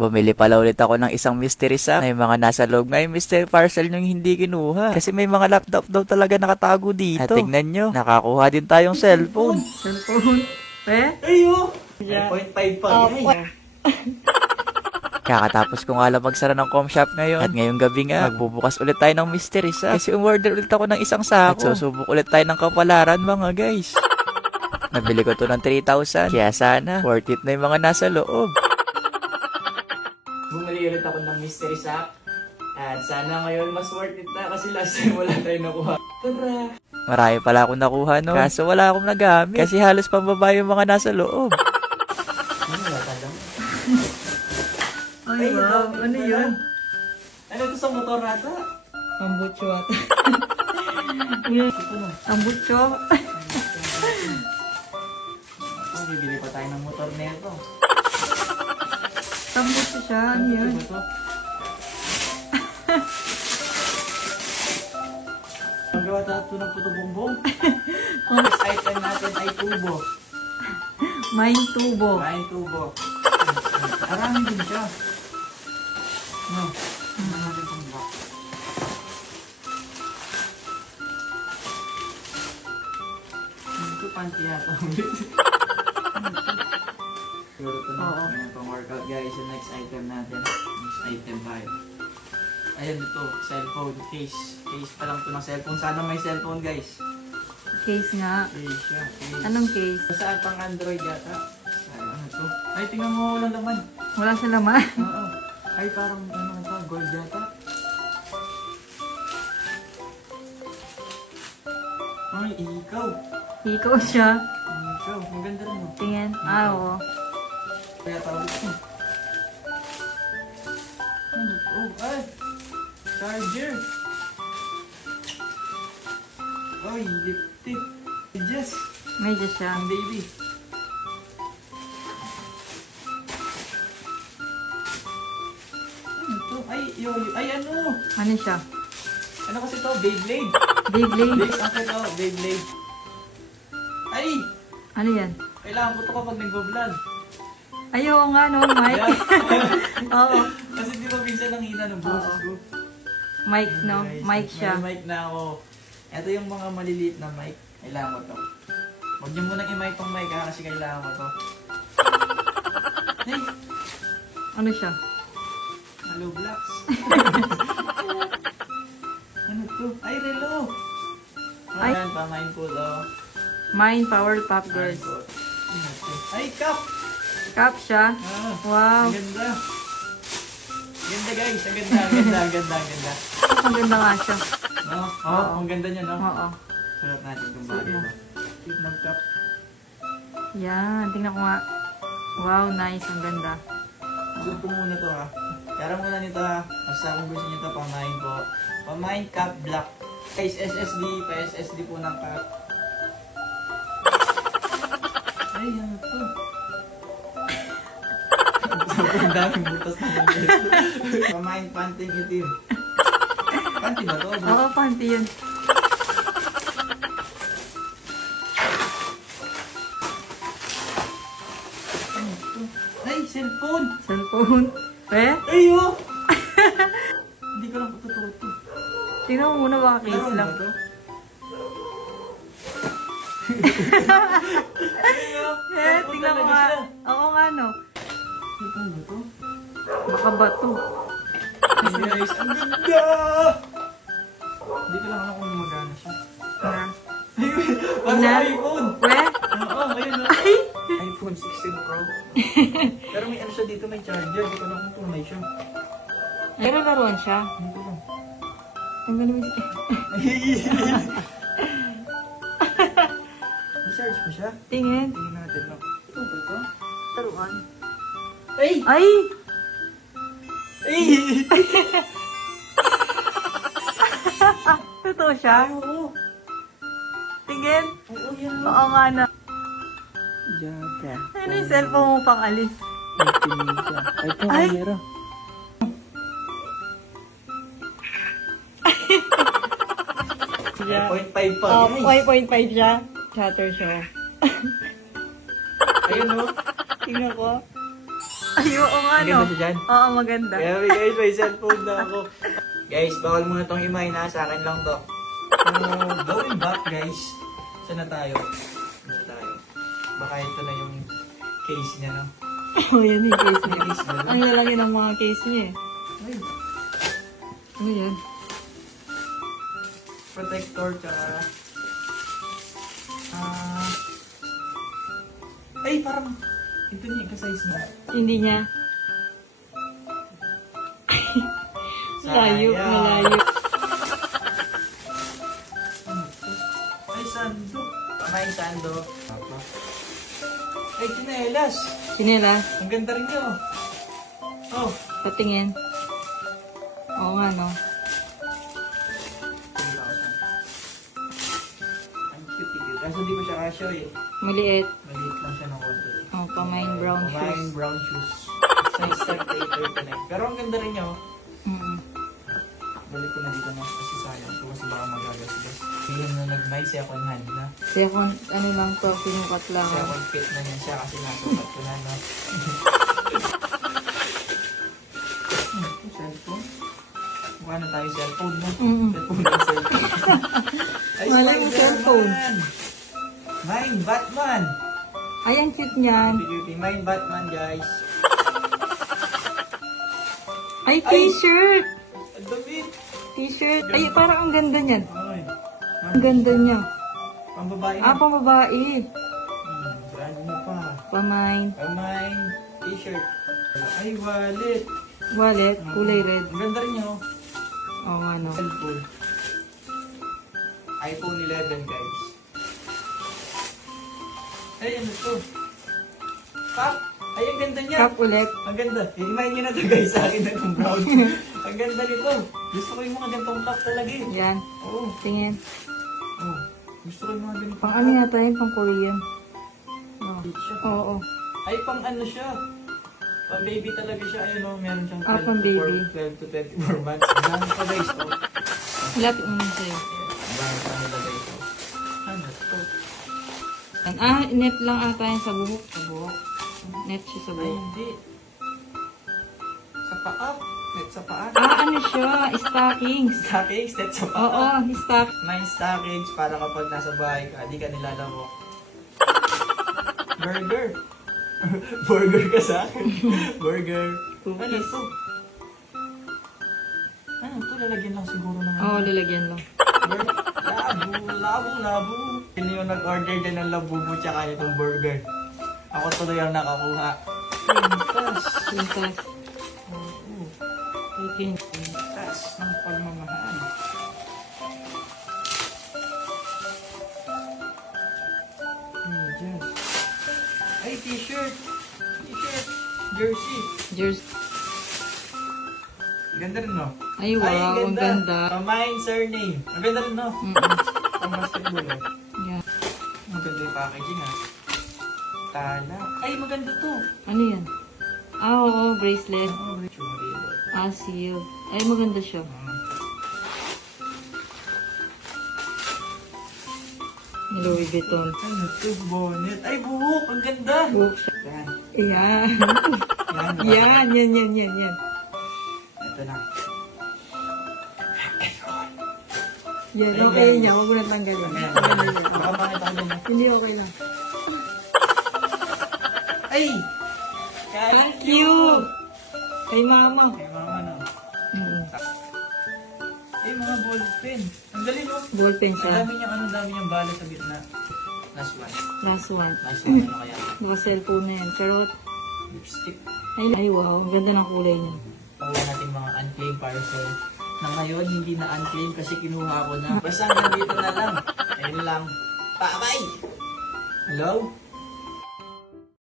Bumili pala ulit ako ng isang mystery sack. May mga nasa loob. Ngayon mystery parcel yung hindi kinuha. Kasi may mga laptop daw talaga nakatago dito. At tignan nyo, nakakuha din tayong cellphone. Cellphone. Eh? Ayo! Yeah. 0.5 pa. Oh, Kakatapos ko nga lang magsara ng com shop ngayon. At ngayong gabi nga, magbubukas ulit tayo ng mystery sack. Kasi umorder ulit ako ng isang sako. At susubok ulit tayo ng kapalaran mga guys. Nabili ko to ng 3,000. Kaya sana, worth it na yung mga nasa loob. Bumili ulit ako ng mystery sack. At sana ngayon mas worth it na kasi last time wala tayong nakuha. Tara! Marami pala akong nakuha no. Kaso wala akong nagamit. Kasi halos pambaba yung mga nasa loob. Ano wala tayo? Ay, wow. Ano yun? Ano to sa motor ata. Ito na. Ambutso. Oh, bibili pa tayo ng motor nito. Ambutso siya. Ano yun? Ang gawa tayo ng puto bumbong. Next item natin ay tubo. Mine tubo. Kain tubo. Arami din siya. No. Ano natin? Ito panty yata. Siguro ito na. Oo. Ayan, pang workout guys. Yung next item natin. Next item tayo. Ayan ito, cellphone case. Case pa lang ito ng cellphone. Sana may cellphone guys. Case nga. Case siya. Case. Anong case? Saan pang Android yata? Ay, ano to? Ay, tingnan mo walang laman. Wala sa laman. Oo. Ay, parang ano ito, gold yata. Ay, ikaw. Ikaw siya. Ikaw, maganda rin mo. Tingin. Ah, oo. Kaya tawag ko. Ano to? Oh, ay! Charger! Ay, lipstick. Yes! Medyo siya. Ang baby. Ano to? Ay, yo, yo, ay ano? Ano siya? Ano kasi to? Beyblade. Beyblade. Beyblade, ano to? Beyblade. Ay! Ano yan? Kailangan ko to kapag nagbablog. Ayaw nga no, Mike. Oo. Kasi di ba minsan ang hina ng boses ko? Mike no. Guys, Mike may siya. mic na ako. Ito yung mga maliliit na mic. Kailangan mo to. Huwag niyo munang i-mic tong mic ha, kasi kailangan mo to. Hey! Ano siya? Hello, Blacks. ano to? Ay, relo! Ay. Ayan, pa-mindful, oh. Mine Powerpuff Girls. Mindful. Ano to? Ay, cup! Cup siya. Ah, Wow. ang ganda. Ganda, guys. Ang ganda, ang ganda, ang ganda, ang ganda. Ang ganda nga siya. No? Oh, Oo. ang ganda niya, no? Oo. Sulat natin kung bagay mo. ng cup. Yan. Tingnan ko nga. Wow, nice. Ang ganda. Gusto ko muna to ha. Kaya muna nito ha. Basta kung gusto niyo to, pamain po. Pamain cup black. Guys, SSD, pa SSD po ng cup. Ay, ano to? Sobrang daming butas na ganyan. Pamain panting itim. Panty ba to? Oo, panty yun. Ay, cellphone! Cellphone. Eh? Ay, oh! Hindi ko lang totoo to. Tingnan mo muna baka case Laro lang. to? Eh, tingnan mo nga. Oo nga no. Ito ba to? Baka bato. Guys, ang ganda! Hindi ko lang alam kung magana siya. Na. Parang iPhone! We? Oo, ayun na. Ay! iPhone 16 Pro. Pero may ano siya dito, may charger. Hindi ko alam kung tunay siya. Pero laruan siya. Hindi ko lang. Ang ganda mo May charge pa siya? Tingin. Tingnan Ay! Ay! Ay! Totoo siya? Ay, oo. Tingin. Oo, yan. Oo nga na. Jaga. Ano yung cellphone mo pang alis? Ay, ito, Ay! kamera. Siya. 0.5 pa. Oh, guys. 5.5 siya. Chatter show. Ayun, oh. Tingnan ko. Ay, oo nga, no? Maganda siya dyan? Oo, maganda. Kaya guys, may cellphone na ako. Guys, bawal muna tong imay na. Sa akin lang to. So, going back guys. Saan na tayo? Saan tayo? Baka ito na yung case niya, no? Oo, yan yung case niya. Case na lang. Ang lalaki ng mga case niya eh. Ay, Ano yan? protector, tsaka... Ah... ay, parang... Ito niya, ka-size mo. Hindi niya. Layo, malayo. Ay, sando. May sando. Ay, chinelas. Sinela, Ang ganda rin niyo. Oh. patingin. Oo nga, no? Ang cute cute. Kaso di ko siya kasyo eh. Maliit. Maliit lang siya ng konti. Oh, pamain brown Kumain shoes. brown shoes. Size 38 or 39. Pero ang ganda rin niya oh. Mm. Balik ko na dito na kasi sayang ko kasi baka magagasgas. Hindi na nag-may second hand na. Second, ano lang to, sinukat lang. Second fit na niya siya kasi nasukat ko na no. hmm, cellphone? Mukha na tayo cellphone no? Mm. Cellphone na cellphone. Ay, Wala yung cellphone. Mine, Batman! Ay, ang cute niyan. Beauty, mine, Batman guys. Ay, t-shirt! Ang damit! T-shirt. Ay, parang ang ganda niyan. Ay, Ang ganda niya. pambabae Ah, na. pang babae. Hmm, brand mo pa. Pamain. Oh, mine, t-shirt. Ay, wallet. Wallet, kulay red. Ang ganda rin yun. Oo nga, no? Cellphone. iPhone 11 guys. Ay, ano to? Cup? Ay, ang ganda niya. Cup ulit. Ang ganda. I-remind nyo na to guys sa akin na itong brown. ang ganda nito. Gusto ko yung mga gantong cup talaga eh. Yan. Oo. Tingin. Oh. Gusto ko yung mga ganitong Pang ano yata yun? Pang Korean. Oh. Cute siya. Oo. Ay, pang ano siya. Pang baby talaga siya. Ayun o, meron siyang 12 Ah, pang to baby. 4 12 to 24 months. Ang pa guys. Oh. Lapit mo nun sa'yo. Ang Yan. Ah, net lang ata yan sa buhok. Sa buhok. Net siya sa Ay, buhok. hindi. Sa paa. Net sa paa. Ah, ano siya? Stockings. Stockings, net sa paa. Oo, stock. May stockings para kapag nasa bahay ka, di ka nilalamok. Burger. Burger ka sa akin. Burger. Ano Cookies. to? Ano to? Lalagyan lang siguro ng Oo, lalagyan lang. Labo, labo, labo. Sino yung nag-order dyan ng labubo tsaka itong burger? Ako tuloy ang nakakuha. Pintas. Pintas. Oo. Okay. Pintas ng pagmamahal. Hmm, dyan. Ay, t-shirt. T-shirt. Jersey. Jersey. Ganda rin, no? Ay, wow. Ang ganda. Pamain surname. Ang ganda rin, no? Pang basketball, eh. Yung packaging, ha? Tala. Ay, maganda to. Ano yan? Ah, oo. Bracelet. Oh, Chumalibo. Ah, seal. Ay, maganda siya. Louis Vuitton. To? Bonnet. Ay, buhok. Ang ganda. Buhok siya. Yan. Yan. Yan. yan, yan, yan, yan, Yan, Ay, okay guys. niya. Huwag mo na tanggalin. Baka makita ko din. Hindi okay lang. Ay! Thank you! Kay mama. Ay, mama na. Mm. Ay, mga ball pen. Ang galing, no? Ballpen Ang siya. dami niyang, ano, dami niyang bala sa gitna. Last one. Last one. Last one, ano kaya? Naka cellphone na yan. Charot. Lipstick. Ay, ay wow. Ang ganda ng kulay niya. Wala nating mga unclaimed parcel. Na ngayon, hindi na unclaimed kasi kinuha ko na. Basta hanggang dito na lang. Ayun lang. Bye-bye! Hello?